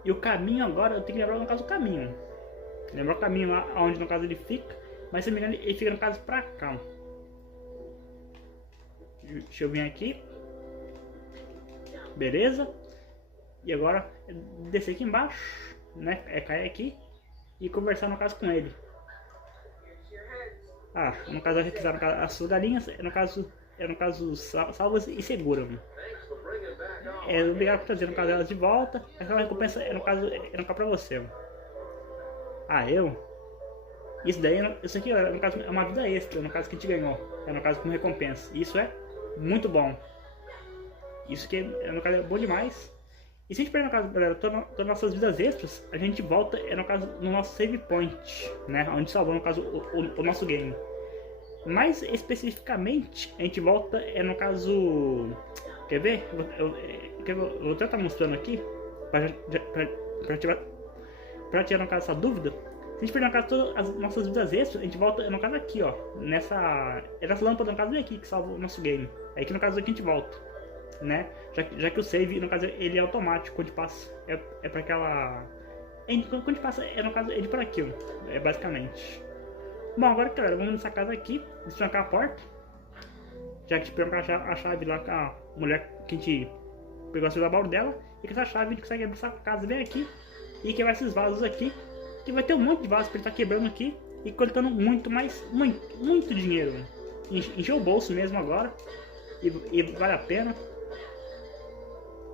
E o caminho agora, eu tenho que lembrar no caso o caminho. Lembrar o caminho lá onde no caso ele fica. Mas se não me engano ele fica no caso pra cá. Deixa eu vir aqui. Beleza. E agora, descer aqui embaixo, né? Cair aqui e conversar no caso com ele. Ah, no caso, requisar no caso, as suas galinhas, no caso salvas e seguras, mano. Obrigado por trazer no caso elas de volta. Aquela recompensa no caso pra você, mano. Ah, isso daí, isso aqui no caso é uma vida extra, no caso que a gente ganhou. No caso como recompensa. Isso é muito bom. Isso que no caso é bom demais. E se a gente perder no caso, galera, todas as nossas vidas extras, a gente volta no caso no nosso save point, né? Onde salvou no caso o nosso game. Mais especificamente, a gente volta no caso. Quer ver? Eu vou até estar mostrando aqui para tirar no caso essa dúvida. Se a gente perder no caso todas as nossas vidas extras, a gente volta no caso aqui, ó. Nessa lâmpada no caso aqui que salva o nosso game. É aqui no caso aqui a gente volta, né? Já que o save no caso ele é automático quando passa. É para aquela. Quando a gente passa no caso ele por aqui, ó. É basicamente. Bom, agora galera, vamos nessa casa aqui, destrancar a porta. Já que a gente pegou a chave lá com a mulher que a gente pegou a segunda baú dela. E com essa chave a gente consegue abrir essa casa bem aqui. E quebrar esses vasos aqui. Que vai ter um monte de vasos pra ele estar quebrando aqui. E coletando muito dinheiro. Encheu o bolso mesmo agora. E vale a pena.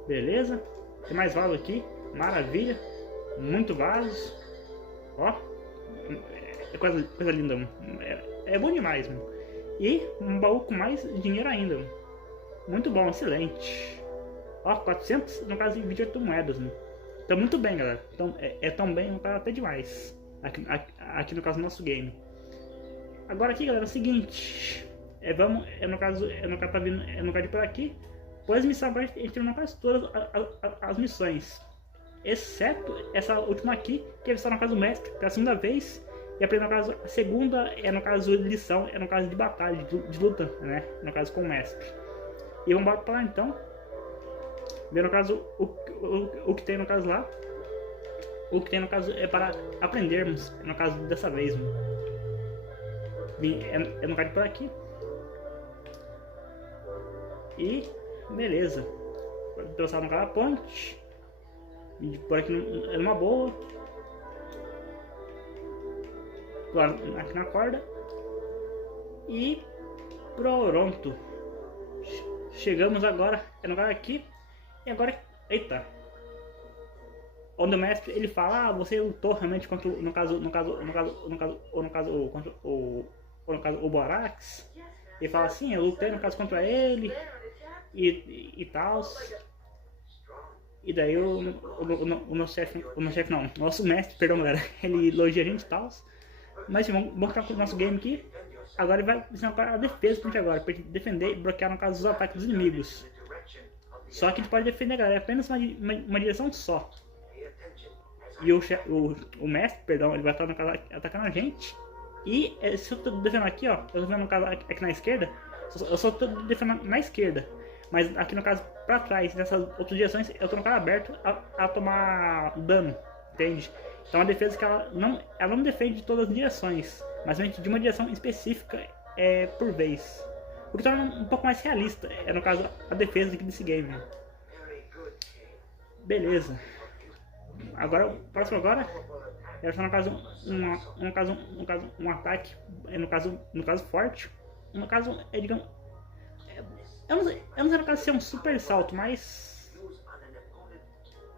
Beleza. Tem mais vaso aqui. Maravilha. Muito vasos. Ó. É coisa linda, mano. É bom demais, mano. E um baú com mais dinheiro ainda, mano. Muito bom, excelente. Ó, 400, no caso, 28 moedas, mano. Então, muito bem, galera. Então, tão bem, no caso, até demais. Aqui no caso, do nosso game. Agora aqui, galera, é o seguinte. No caso, tá vindo, no caso de por aqui. Pois missão agora, a gente no caso, todas as missões. Exceto essa última aqui, que é só no caso, mestre, pela segunda vez. E no caso, a segunda no caso, lição, no caso de batalha, de luta, né? No caso, com o mestre. E vamos para lá, então. Ver, no caso, o que tem, no caso, lá. O que tem, no caso, é para aprendermos, no caso, dessa vez, mano. No caso, por aqui. E, beleza. Passar no caso, a ponte. E por aqui, é uma boa. Aqui na corda. E pronto. Chegamos agora. No caso aqui. E agora. Eita. Onde o mestre ele fala, você lutou realmente contra no caso o Borax. Ele fala assim, eu lutei no caso contra ele e tal. E daí o nosso chefe não, nosso mestre, perdão galera, ele elogia a gente e tal. Mas vamos mostrar o nosso game aqui. Agora ele vai ensinar a defesa pra gente agora, pra gente defender e bloquear no caso os ataques dos inimigos. Só que a gente pode defender, galera, apenas uma direção só. E o mestre, perdão, ele vai estar no caso atacando a gente. E se eu tô defendendo aqui, ó, eu tô defendendo no caso aqui na esquerda, eu só tô defendendo na esquerda. Mas aqui no caso pra trás, nessas outras direções, eu tô no caso aberto a tomar dano, entende? Então a defesa que ela não defende de todas as direções, mas de uma direção específica por vez. O que torna um pouco mais realista, no caso a defesa aqui desse game. Beleza. Agora, o próximo agora é só no caso um ataque, no caso forte. No caso, digamos, eu não sei no caso se é um super salto, mas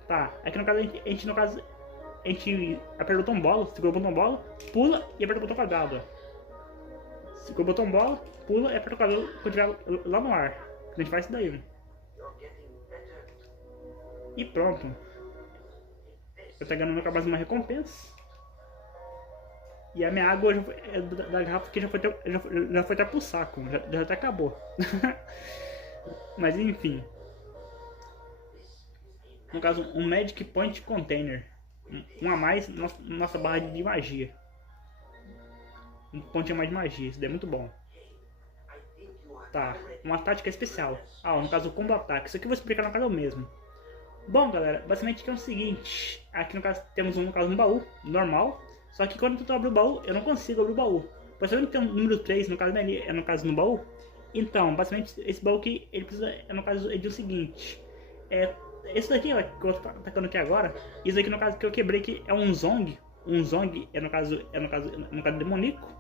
tá, aqui no caso a gente aperta o botão bola, segura o botão bola, pula e aperta o botão quadrado. Segura o botão bola, pula e aperta o quadrado quando estiver lá no ar. A gente faz isso daí. E pronto. Eu tô ganhando mais uma recompensa. E a minha água da garrafa que já foi até pro saco. Já até acabou. Mas enfim. No caso, um Magic Point Container. Um a mais na nossa barra de magia. Um ponto a mais de magia. Isso daí é muito bom. Tá. Uma tática especial. No caso, o combo ataque. Isso aqui eu vou explicar no caso mesmo. Bom, galera, basicamente aqui é o seguinte. Aqui no caso temos um baú normal. Só que quando eu tento abrir o baú, eu não consigo abrir o baú. Por isso que tem um número 3 no caso dele, no caso no baú. Então, basicamente esse baú aqui, ele precisa, no caso, é o seguinte. esse daqui, ó, que eu tô atacando aqui agora, isso aqui no caso que eu quebrei aqui é um Zong. Um Zong é no caso demoníaco.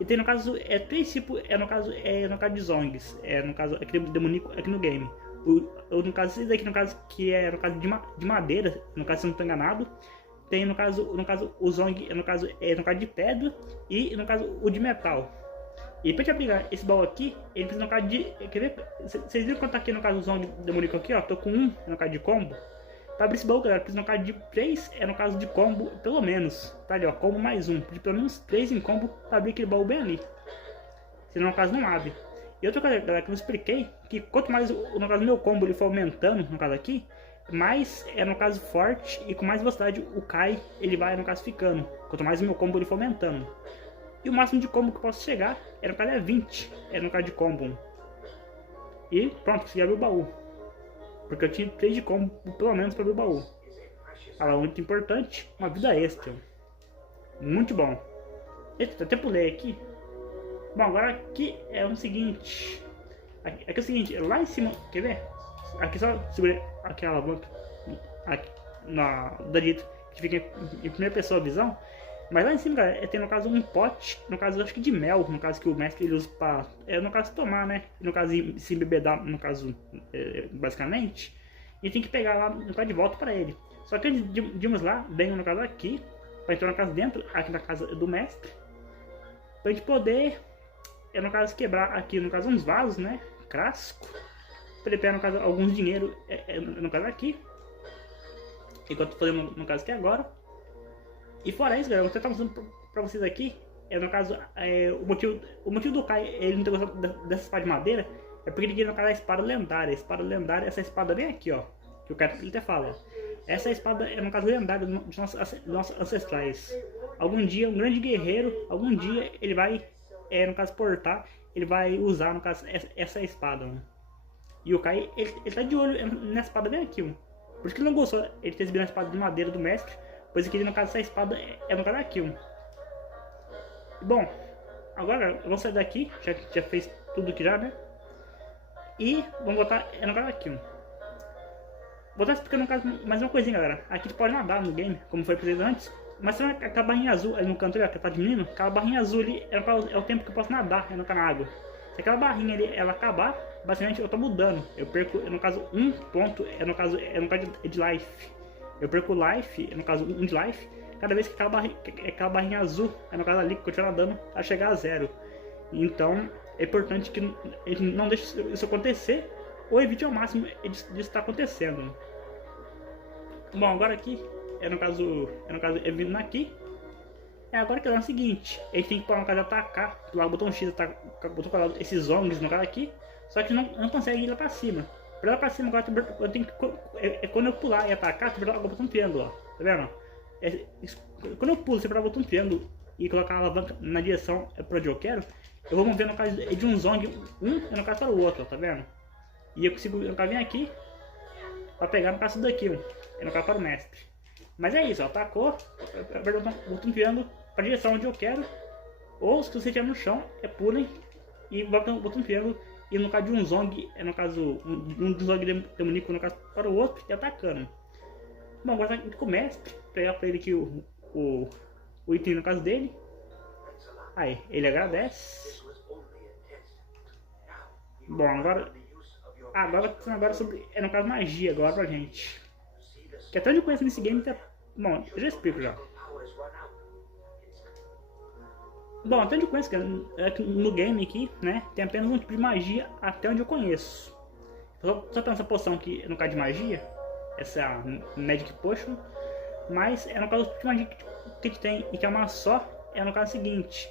E tem no caso, três tipos, no caso de Zongs. No caso, aqui demoníaco aqui no game. No caso, esse daqui no caso, que é no caso de madeira, no caso se eu não estou enganado. Tem no caso o Zong, no caso de pedra. E no caso o de metal. E pra gente aplicar esse baú aqui, ele precisa no caso de. Quer ver? Vocês viram quanto tá aqui no caso do Zong demoníaco aqui, ó? Tô com um no caso de combo. Pra abrir esse baú, galera, precisa no caso de 3, no caso de combo, pelo menos. Tá ali, ó, combo mais um. De pelo menos 3 em combo pra abrir aquele baú bem ali. Senão no caso não abre. E outra coisa, galera, que eu expliquei, que quanto mais no caso meu combo ele for aumentando, no caso aqui, mais no caso forte e com mais velocidade o Kai ele vai no caso ficando. Quanto mais o meu combo ele for aumentando. E o máximo de combo que eu posso chegar no caso 20, no caso de combo. E pronto, consegui abrir o baú. Porque eu tinha 3 de combo, pelo menos, para abrir o baú. Fala, muito importante, uma vida extra. Muito bom. Eita, até pulei aqui. Bom, agora aqui é o seguinte. Aqui é o seguinte, lá em cima, quer ver? Aqui só segurei aquela alavanca aqui da direita, que fica em primeira pessoa a visão. Mas lá em cima, galera, tem no caso um pote, no caso acho que de mel, no caso que o mestre ele usa para, no caso tomar, né? No caso se embebedar, no caso, basicamente. E tem que pegar lá, no caso de volta para ele. Só que antes de irmos lá, venho no caso aqui, para entrar no caso dentro, aqui na casa do mestre. Pra gente poder, no caso, quebrar aqui, no caso, uns vasos, né? Crasco. Pra ele pegar, no caso, alguns dinheiro, no caso aqui. Enquanto eu tô fazendo, no caso aqui agora. E fora isso, galera, eu vou tentar mostrando pra vocês aqui, no caso, o motivo do Kai ele não ter gostado dessa espada de madeira é porque ele queria, no caso, a espada lendária. A espada lendária, essa espada bem aqui, ó, que o cara ele até fala. Essa espada no caso, lendária de nossos ancestrais. Algum dia, um grande guerreiro, algum dia ele vai, no caso, portar, ele vai usar, no caso, essa espada, mano. E o Kai, ele tá de olho nessa espada bem aqui, mano. Por isso que ele não gostou, ele ter exibido a espada de madeira do mestre. Pois aqui no caso essa espada no caso aqui. Bom, agora eu vou sair daqui, já fez tudo aqui já, né? E vamos botar no caso aqui. Vou estar explicando no caso mais uma coisinha, galera. Aqui tu pode nadar no game, como foi preso antes. Mas se aquela barrinha azul ali no canto, que tá diminuindo, aquela barrinha azul ali é o tempo que eu posso nadar no água. Se aquela barrinha ali ela acabar, basicamente eu tô mudando. Eu perco no caso um ponto, no caso de life. Eu perco life, no caso 1 de life, cada vez que aquela barrinha azul, no caso ali, que eu estiver nadando, a chegar a 0. Então, é importante que ele não deixe isso acontecer, ou evite ao máximo disso estar acontecendo. Bom, agora aqui, no caso, vindo aqui, agora que é o seguinte, a gente tem que pôr no caso atacar, lá o botão X, botão quadrado, esses Zongs no caso aqui, só que não consegue ir lá pra cima. Pra lá pra cima agora eu tenho que. Quando eu pular e atacar, você vai dar o botão triângulo, ó. Tá vendo? Quando eu pulo, você vai dar o botão triângulo e colocar a alavanca na direção pra onde eu quero, eu vou mover no caso de um Zong, no caso para o outro, ó, tá vendo? E eu consigo, no caso, vir aqui pra pegar no caso daqui, ó, no caso para o mestre. Mas é isso, ó, atacou, vai dar o botão triângulo pra direção onde eu quero, ou se você estiver no chão, pulem e bota o botão triângulo. E no caso de um Zong, no caso, um dos Zong demoníaco no caso para o outro, e atacando. Bom, agora tá com o mestre, pegar para ele aqui o item no caso dele. Aí, ele agradece. Bom, agora sobre, no caso, magia agora pra gente. Que até onde eu conheço nesse game, tá... Bom, eu já explico já. Bom, até onde eu conheço, no game aqui, né, tem apenas um tipo de magia até onde eu conheço. Só tem essa poção aqui, no caso de magia, essa Magic Potion, mas no caso tipo de magia que a gente tem e que é uma só, no caso seguinte.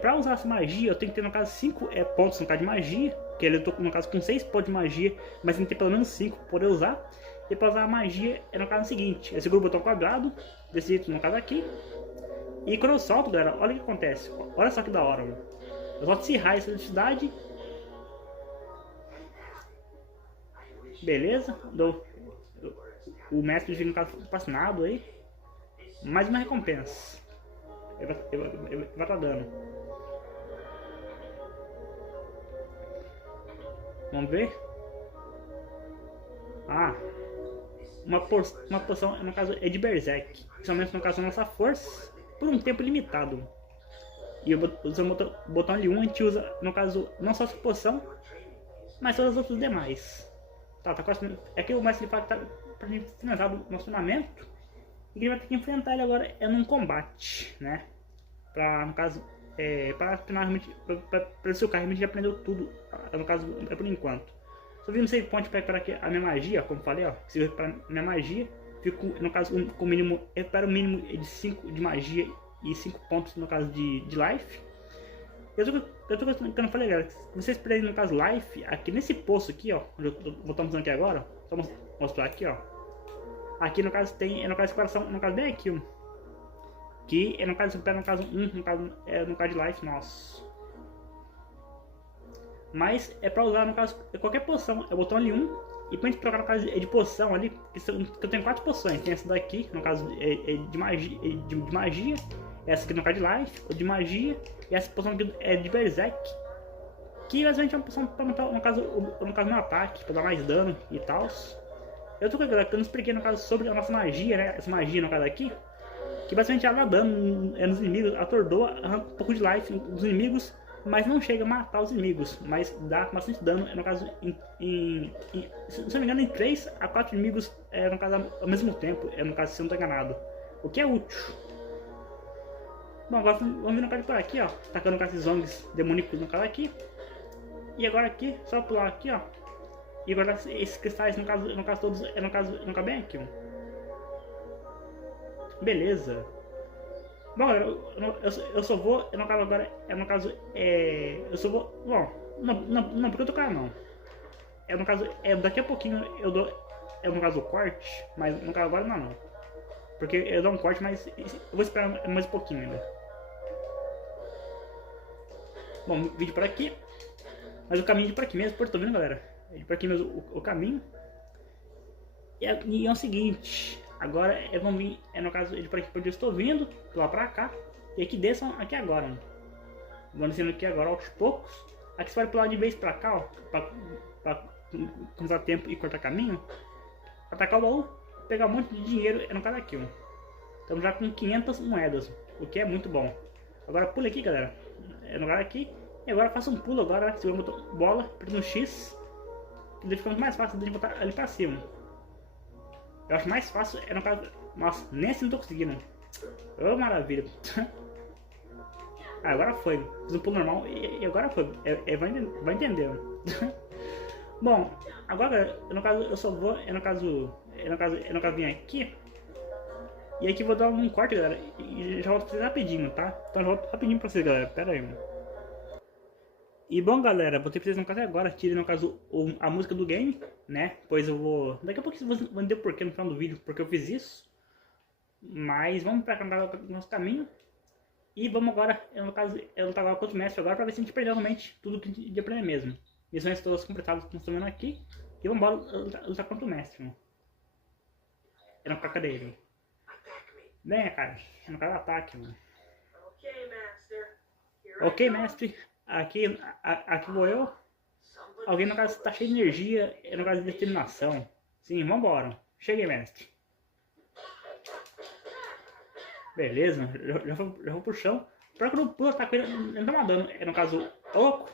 Pra usar essa magia, eu tenho que ter no caso 5 pontos no caso de magia, que eu tô no caso com 6 pontos de magia, mas tem que ter pelo menos 5 para poder usar. E para usar a magia, no caso seguinte, eu seguro o botão quadrado, desse jeito no caso aqui. E quando eu solto, galera, olha o que acontece. Olha só que da hora, mano. Eu solto esse raio, essa eletricidade. Beleza. O mestre fica no caso fascinado aí. Mais uma recompensa. Ele vai estar dando. Vamos ver. Ah, uma poção, no caso, é de Berserk. Principalmente no caso da nossa força, por um tempo limitado. E usando o botão L1 a gente usa, no caso, não só essa poção, mas todas as outras demais. Tá quase. É que o mestre fala que tá pra gente finalizar o nosso treinamento. E que ele vai ter que enfrentar ele agora é num combate, né? Pra, no caso, para finalmente, pra se o cara realmente já aprendeu tudo, no caso, é por enquanto. Só vi no save point para recuperar aqui a minha magia, como falei, ó. Se eu recuperar a minha magia, fico, no caso, com o mínimo, recupero o mínimo de 5 de magia e 5 pontos, no caso, de life. Eu tô gostando, que eu não falei, galera, se vocês perderem, no caso, life, aqui nesse poço aqui, ó, onde eu tô botando aqui agora, ó, só mostrar aqui, ó. Aqui, no caso, tem, no caso, coração, no caso, bem aqui, ó. Que é no caso, no caso 1, no caso, no caso de life, nossa. Mas é pra usar, no caso, qualquer poção, é o botão L1. E pra gente trocar, no caso, de poção ali, que eu tenho 4 poções. Tem essa daqui, no caso, de magia, de magia. Essa aqui no caso de life, ou de magia. E essa poção aqui é de Berserk. Que basicamente é uma poção pra aumentar, no caso, meu ataque, pra dar mais dano e tal. Eu tô com a galera que eu não expliquei, no caso, sobre a nossa magia, né? Essa magia, no caso aqui. Que basicamente ela dá dano nos inimigos, atordoa, arranca um pouco de life dos inimigos, mas não chega a matar os inimigos, mas dá bastante dano, no caso, se não me engano, em 3 a 4 inimigos, no caso, ao mesmo tempo, no caso, se eu não estou enganado, o que é útil. Bom, agora vamos vir no caso por aqui, ó, tacando com esses zombies demoníacos no caso aqui, e agora aqui, só pular aqui, ó, e agora esses cristais, no caso todos, no caso bem aqui, ó. Beleza. Bom, eu só vou, no caso agora, no caso, eu só vou, bom, não porque eu tô cara não. No caso, daqui a pouquinho eu dou, no caso, o corte, mas no caso agora não. Porque eu dou um corte, mas eu vou esperar mais um pouquinho ainda. Bom, vídeo por aqui. Mas o caminho de por aqui mesmo, tô vendo, galera? É de por aqui mesmo o caminho. E é o seguinte... Agora vão vir, no caso, de por aqui onde eu estou vindo, lá pra cá, e aqui desçam aqui agora, né? Vão descendo aqui agora aos poucos. Aqui você pode pular de vez pra cá, ó, pra usar tempo e cortar caminho. Atacar o baú, pegar um monte de dinheiro, no caso aqui, ó. Estamos já com 500 moedas, o que é muito bom. Agora pula aqui, galera, no caso aqui, e agora faça um pulo agora, segura o botão bola, aperta no X, que daí fica muito mais fácil de botar ali pra cima. Eu acho mais fácil, no caso... Nossa, nem assim não tô conseguindo. Ô, maravilha. Agora foi. Fiz um pulo normal e agora foi. Vai entender. Bom, agora, no caso, eu só vou... No caso, vir aqui. E aqui vou dar um corte, galera. E já volto pra vocês rapidinho, tá? Então eu volto rapidinho pra vocês, galera. Pera aí, mano. E bom, galera, vou ter que vocês no caso agora, tirem no caso a música do game, né? Pois eu vou... Daqui a pouco vocês vão entender o porquê no final do vídeo, porque eu fiz isso. Mas vamos pra cá no nosso caminho. E vamos agora, no caso, eu lutar agora contra o mestre agora pra ver se a gente perdeu realmente tudo que a gente aprender mesmo. Missões todas completadas que estão vendo aqui. E vamos embora lutar contra o mestre, mano. É no caca dele. Venha, cara. É no caso do ataque, mano. Ok, mestre. Aqui vou eu. Alguém no caso tá cheio de energia, no caso de determinação. Sim, vambora. Cheguei, mestre. Beleza, já vou pro chão. Pra que eu não pulo, tá com ele não tá dano. No caso, louco.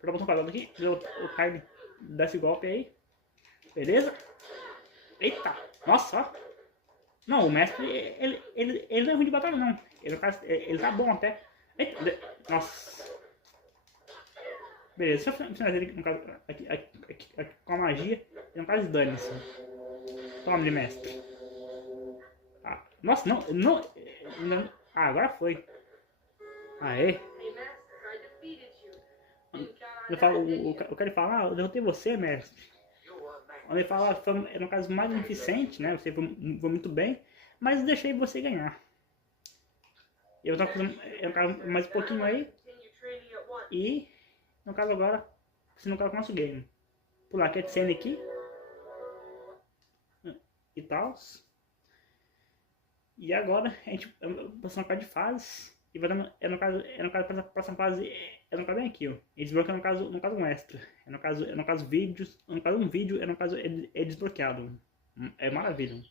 Pra botar um quadrado aqui, o card dá esse golpe aí. Beleza? Eita, nossa, ó. Não, o mestre, ele não é ruim de batalha, não. No caso, ele tá bom até. Eita, nossa. Beleza, deixa eu finalizar ele no caso, aqui, com a magia. E no caso, dane-se. Toma, de mestre. Ah, nossa, não. Ah, agora foi. Aê. Eu falo, o cara fala, eu derrotei você, mestre. Ele fala, foi no caso mais eficiente, né? Você foi muito bem, mas eu deixei você ganhar. Eu tava fazendo mais um pouquinho aí. E no caso agora, se no caso com o nosso game. Pular a cena aqui. E tal. E agora a gente passou uma parte de fases. E vai dando, no caso para a próxima fase no caso bem aqui, ó. E desbloqueia no caso um extra. No caso vídeos, no caso um vídeo, no caso é desbloqueado. É maravilha.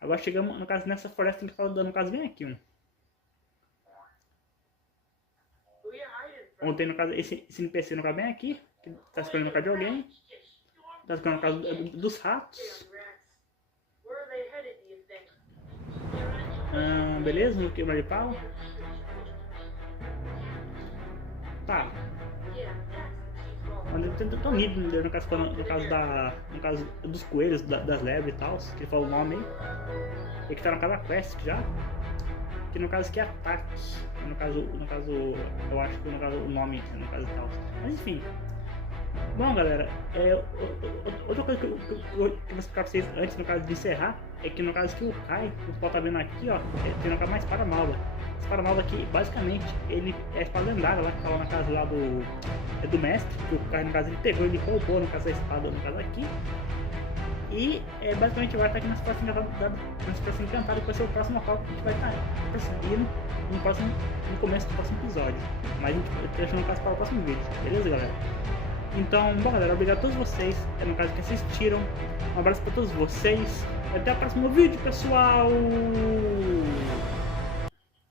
Agora chegamos, no caso, nessa floresta que fala, no caso, bem aqui, Ontem, no caso, esse NPC, no caso, bem aqui, que tá escolhendo no caso de alguém. Tá escolhendo no caso dos ratos. Beleza, no queima de pau. Tá. Mas eu tô nítido no caso dos coelhos, das lebres e tal, que ele falou o nome aí. E que tá no caso da quest já. Que no caso aqui é ataque. No caso, eu acho que no caso o nome, no caso e tal. Mas enfim. Bom, galera, outra coisa que eu vou explicar pra vocês antes, no caso de encerrar, é que no caso que o Kai, o pessoal tá vendo aqui, ó, tem no caso uma espada malva. A espada malva aqui, basicamente, ele é a espada lendária lá, que tava na casa lá do mestre, que o Kai, no caso, ele pegou, ele roubou, no caso, a espada, no caso aqui. E basicamente vai estar aqui nas próximas encantadas, que vai ser o próximo local que a gente vai estar prosseguindo no começo do próximo episódio. Mas a gente vai deixando o caso para o próximo vídeo, beleza, galera? Então, bom, galera, obrigado a todos vocês, no caso que assistiram. Um abraço para todos vocês. E até o próximo vídeo, pessoal!